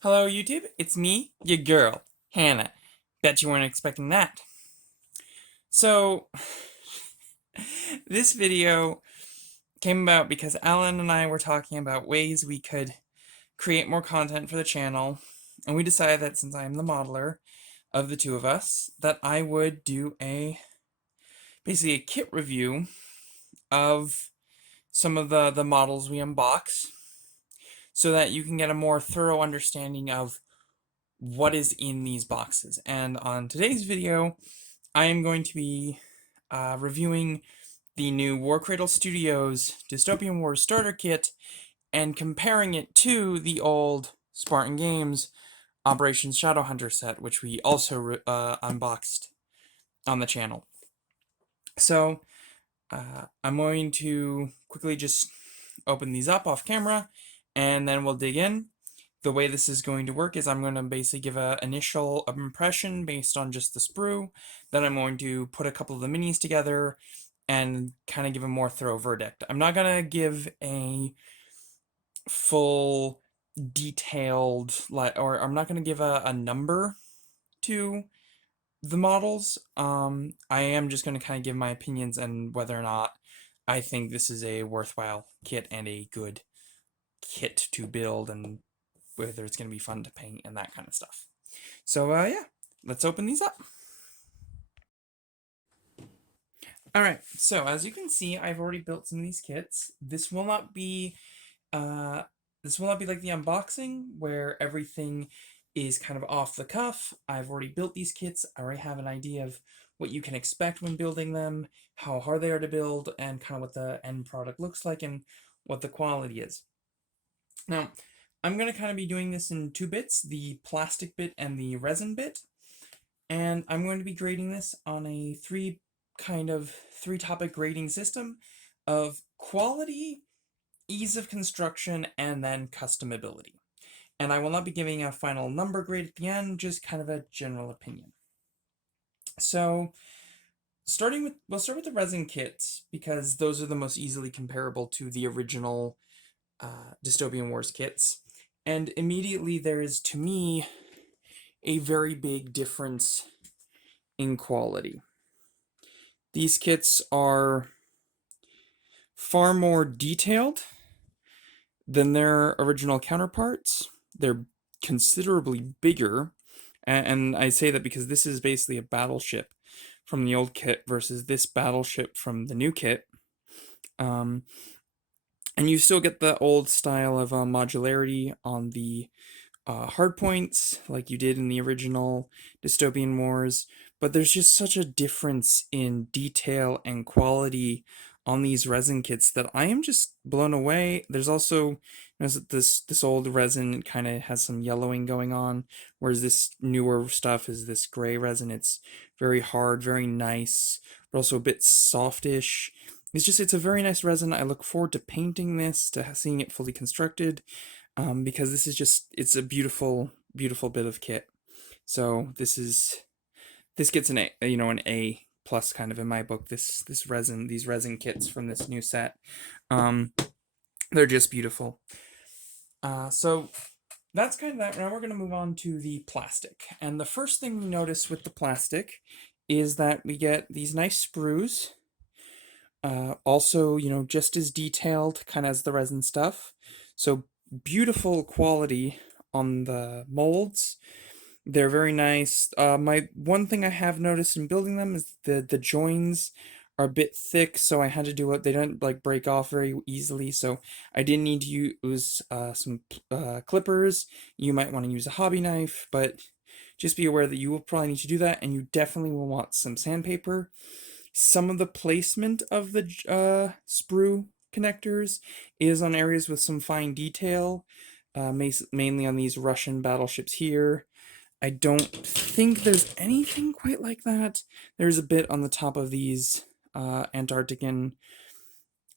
Hello YouTube, it's me, your girl, Hannah. Bet you weren't expecting that. So, this video came about because Alan and I were talking about ways we could create more content for the channel, and we decided that since I'm the modeler of the two of us, that I would do basically a kit review of some of the models we unbox, so that you can get a more thorough understanding of what is in these boxes. And on today's video, I am going to be reviewing the new War Cradle Studios Dystopian Wars starter kit and comparing it to the old Spartan Games Operation Shadowhunter set, which we also unboxed on the channel. So I'm going to quickly just open these up off camera, and then we'll dig in. The way this is going to work is I'm going to basically give an initial impression based on just the sprue. Then I'm going to put a couple of the minis together and kind of give a more thorough verdict. I'm not going to give a full detailed, or I'm not going to give a number to the models. I am just going to kind of give my opinions and whether or not I think this is a worthwhile kit and a good kit to build, and whether it's going to be fun to paint and that kind of stuff. So yeah, let's open these up. Alright, so as you can see, I've already built some of these kits. This will not be like the unboxing where everything is kind of off the cuff. I've already built these kits. I already have an idea of what you can expect when building them, how hard they are to build, and kind of what the end product looks like and what the quality is. Now, I'm going to kind of be doing this in two bits, the plastic bit and the resin bit. And I'm going to be grading this on a three topic grading system of quality, ease of construction, and then customability. And I will not be giving a final number grade at the end, just kind of a general opinion. So, we'll start with the resin kits, because those are the most easily comparable to the original Dystopian Wars kits. And immediately there is, to me, a very big difference in quality. These kits are far more detailed than their original counterparts. They're considerably bigger, and I say that because this is basically a battleship from the old kit versus this battleship from the new kit. And you still get the old style of modularity on the hardpoints like you did in the original Dystopian Wars, but there's just such a difference in detail and quality on these resin kits that I am just blown away. There's also this old resin kind of has some yellowing going on, whereas this newer stuff is this gray resin. It's very hard, very nice, but also a bit softish. It's a very nice resin. I look forward to painting this, to seeing it fully constructed, because it's a beautiful, beautiful bit of kit. So this gets an A plus kind of in my book. These resin kits from this new set, they're just beautiful. So that's kind of that. Now we're going to move on to the plastic. And the first thing we notice with the plastic is that we get these nice sprues. Also, just as detailed kind of as the resin stuff. So beautiful quality on the molds. They're very nice. My one thing I have noticed in building them is the joins are a bit thick, so I had to do it. They don't like break off very easily, so I didn't need to use some clippers. You might want to use a hobby knife, but just be aware that you will probably need to do that, and you definitely will want some sandpaper. Some of the placement of the sprue connectors is on areas with some fine detail, mainly on these Russian battleships here. I don't think there's anything quite like that. There's a bit on the top of these Antarctican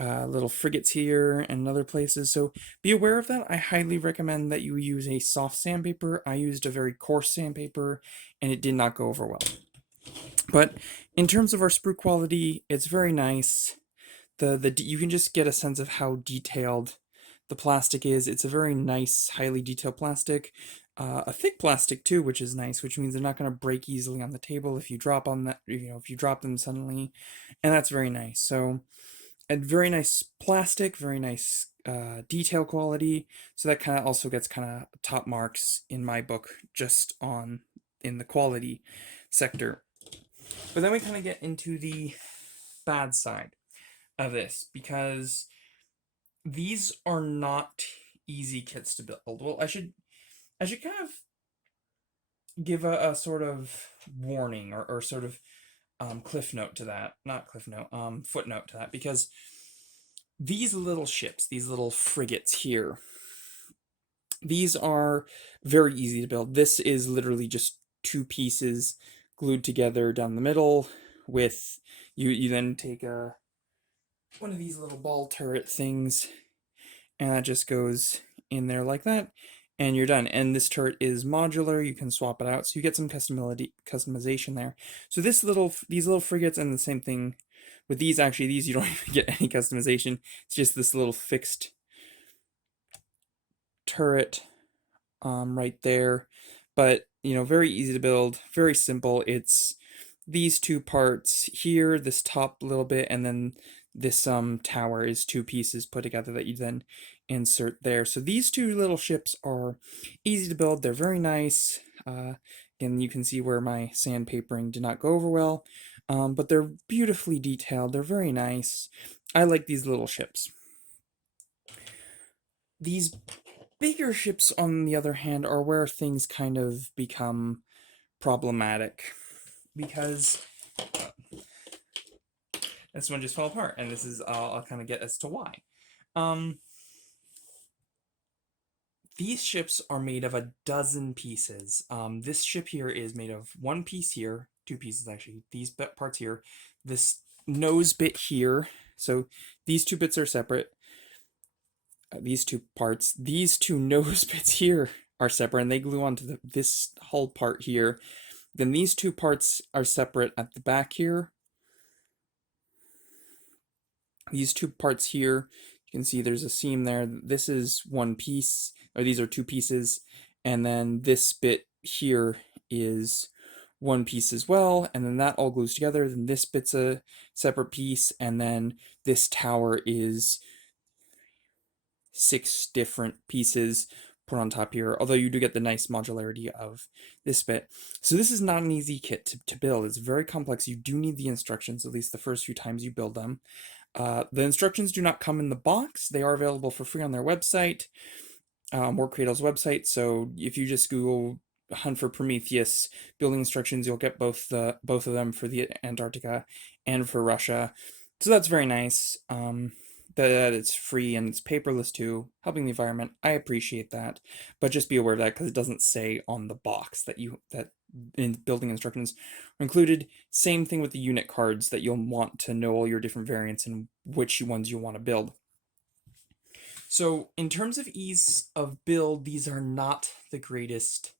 little frigates here and other places, so be aware of that. I highly recommend that you use a soft sandpaper. I used a very coarse sandpaper, and it did not go over well. But in terms of our sprue quality, it's very nice. You can just get a sense of how detailed the plastic is. It's a very nice, highly detailed plastic. A thick plastic too, which is nice, which means they're not going to break easily on the table if you drop on that, if you drop them suddenly, and that's very nice. So, a very nice plastic, very nice detail quality. So that kind of also gets kind of top marks in my book, just on in the quality sector. But then we kind of get into the bad side of this, because these are not easy kits to build. Well, I should kind of give a sort of warning, or sort of cliff note to that. Not cliff note, footnote to that, because these little ships, these little frigates here, these are very easy to build. This is literally just two pieces glued together down the middle with, you then take one of these little ball turret things, and that just goes in there like that, and you're done. And this turret is modular, you can swap it out, so you get some customization there. So these little frigates, and the same thing with these, actually, these you don't even get any customization, it's just this little fixed turret right there. But, very easy to build, very simple. It's these two parts here, this top little bit, and then this tower is two pieces put together that you then insert there. So these two little ships are easy to build. They're very nice. Again, you can see where my sandpapering did not go over well, but they're beautifully detailed. They're very nice. I like these little ships. These bigger ships, on the other hand, are where things kind of become problematic, because this one just fell apart, and this is, I'll kind of get as to why. These ships are made of a dozen pieces. This ship here is made of one piece here, two pieces actually, these parts here, this nose bit here, so these two bits are separate, these two parts, these two nose bits here are separate, and they glue onto this hull part here. Then these two parts are separate at the back here. These two parts here, you can see there's a seam there. This is one piece, or these are two pieces, and then this bit here is one piece as well, and then that all glues together. Then this bit's a separate piece, and then this tower is 6 different pieces put on top here, although you do get the nice modularity of this bit. So this is not an easy kit to build. It's very complex. You do need the instructions, at least the first few times you build them. The instructions do not come in the box. They are available for free on their website, War Cradle's website. So if you just Google Hunt for Prometheus building instructions, you'll get both of them for the Antarctica and for Russia. So that's very nice. That it's free and it's paperless too, helping the environment. I appreciate that, but just be aware of that, because it doesn't say on the box that in building instructions are included. Same thing with the unit cards, that you'll want to know all your different variants and which ones you want to build. So in terms of ease of build, these are not the greatest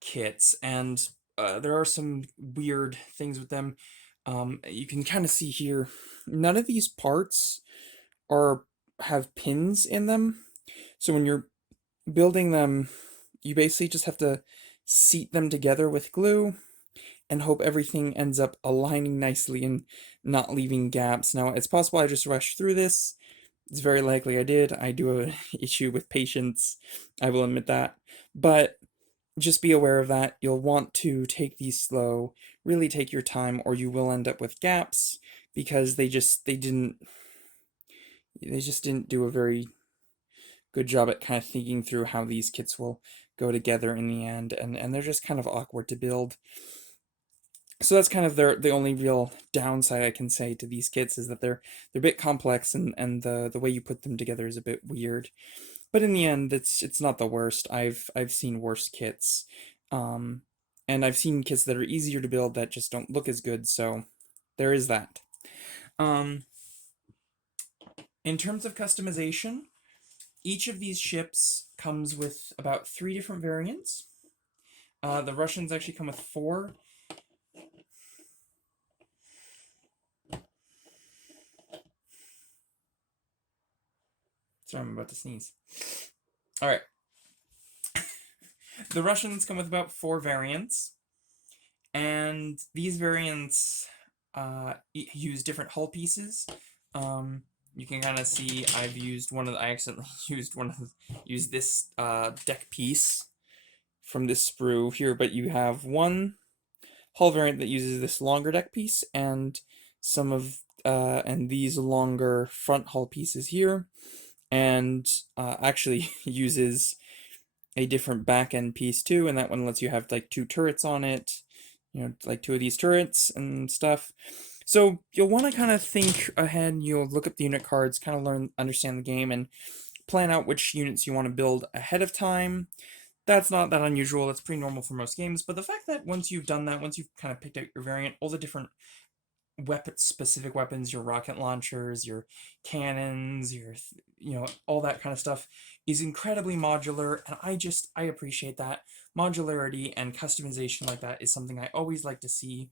kits, and there are some weird things with them. You can kind of see here, none of these parts have pins in them. So when you're building them, you basically just have to seat them together with glue and hope everything ends up aligning nicely and not leaving gaps. Now, it's possible I just rushed through this. It's very likely I did. I do have an issue with patience, I will admit that. But just be aware of that. You'll want to take these slow, really take your time, or you will end up with gaps, because they just didn't do a very good job at kind of thinking through how these kits will go together in the end, and they're just kind of awkward to build. So that's kind of the only real downside I can say to these kits, is that they're a bit complex, and the way you put them together is a bit weird. But in the end, it's not the worst. I've seen worse kits, and I've seen kits that are easier to build that just don't look as good. So there is that. In terms of customization, each of these ships comes with about 3 different variants. The Russians actually come with 4. Sorry, I'm about to sneeze. All right. The Russians come with about 4 variants, and these variants use different hull pieces. You can kind of see I've used one of the, I accidentally used this deck piece from this sprue here, but you have one hull variant that uses this longer deck piece and some of and these longer front hull pieces here, and actually uses a different back end piece too, and that one lets you have like 2 turrets on it, you know, like 2 of these turrets and stuff. So you'll want to kind of think ahead. You'll look up the unit cards, kind of understand the game, and plan out which units you want to build ahead of time. That's not that unusual. That's pretty normal for most games. But the fact that once you've done that, once you've kind of picked out your variant, all the different specific weapons, your rocket launchers, your cannons, your all that kind of stuff is incredibly modular, and I appreciate that. Modularity and customization like that is something I always like to see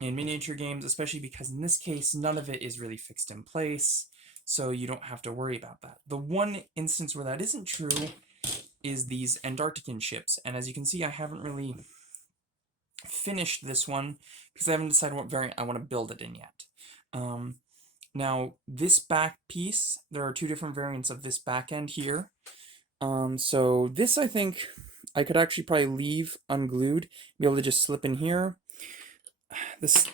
in miniature games, especially because in this case none of it is really fixed in place, so you don't have to worry about that. The one instance where that isn't true is these Antarctican ships, and as you can see I haven't really finished this one because I haven't decided what variant I want to build it in yet. Now, this back piece, there are 2 different variants of this back end here. So this I think I could actually probably leave unglued, be able to just slip in here. The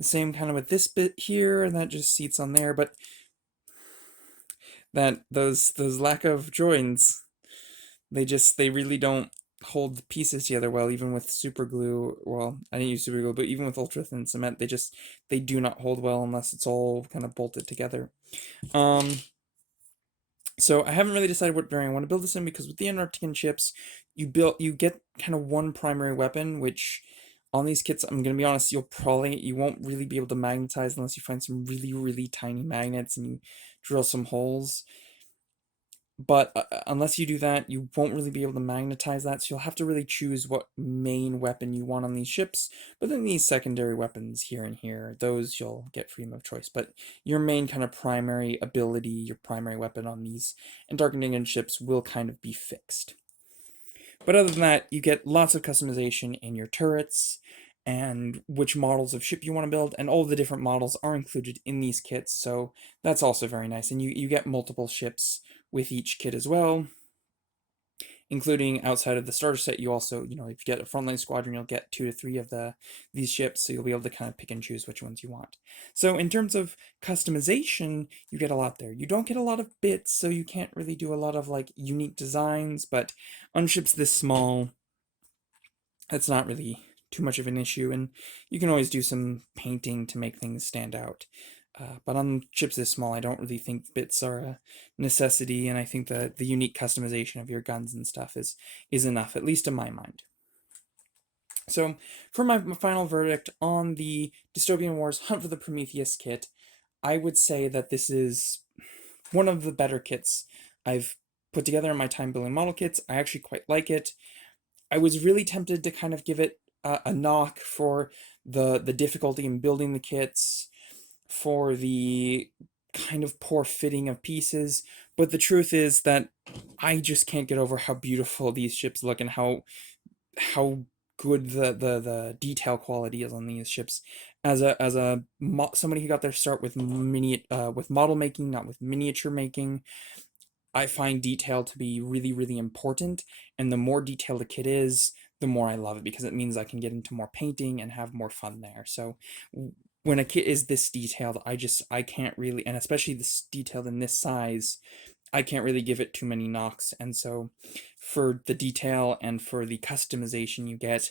same kind of with this bit here, and that just seats on there, but those lack of joins, they really don't hold the pieces together well, even with super glue. Well, I didn't use super glue, but even with ultra thin cement, they do not hold well unless it's all kind of bolted together. So I haven't really decided what variant I want to build this in, because with the Antarctican ships, you get kind of one primary weapon, which on these kits, I'm gonna be honest, you won't really be able to magnetize unless you find some really, really tiny magnets and you drill some holes. But unless you do that, you won't really be able to magnetize that, so you'll have to really choose what main weapon you want on these ships. But then these secondary weapons here and here, those you'll get freedom of choice. But your main kind of primary ability, your primary weapon on these Antarctican ships will kind of be fixed. But other than that, you get lots of customization in your turrets and which models of ship you want to build, and all of the different models are included in these kits, so that's also very nice. And you get multiple ships with each kit as well, including outside of the starter set. You also, if you get a frontline squadron, you'll get 2 to 3 of these ships, so you'll be able to kind of pick and choose which ones you want. So in terms of customization, you get a lot there. You don't get a lot of bits, so you can't really do a lot of like unique designs, but on ships this small, that's not really too much of an issue, and you can always do some painting to make things stand out. But on ships this small, I don't really think bits are a necessity, and I think that the unique customization of your guns and stuff is enough, at least in my mind. So, for my final verdict on the Dystopian Wars Hunt for the Prometheus kit, I would say that this is one of the better kits I've put together in my time building model kits. I actually quite like it. I was really tempted to kind of give it a knock for the difficulty in building the kits, for the kind of poor fitting of pieces, but the truth is that I just can't get over how beautiful these ships look and how good the detail quality is on these ships. As somebody who got their start with with model making, not with miniature making, I find detail to be really, really important, and the more detailed the kit is, the more I love it, because it means I can get into more painting and have more fun there. So when a kit is this detailed, I can't really, and especially this detailed in this size, I can't really give it too many knocks. And so for the detail and for the customization you get,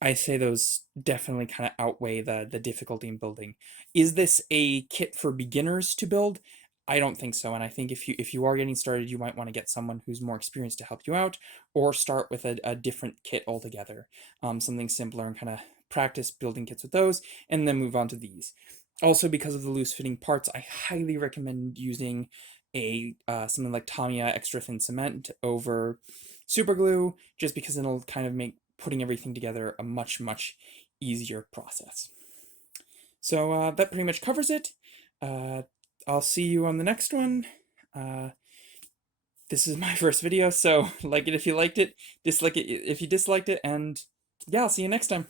I say those definitely kind of outweigh the difficulty in building. Is this a kit for beginners to build? I don't think so, and I think if you are getting started, you might want to get someone who's more experienced to help you out, or start with a different kit altogether, something simpler, and kind of practice building kits with those, and then move on to these. Also, because of the loose fitting parts, I highly recommend using something like Tamiya extra thin cement over super glue, just because it'll kind of make putting everything together a much easier process. So that pretty much covers it. I'll see you on the next one. This is my first video, so like it if you liked it, dislike it if you disliked it, and yeah, I'll see you next time.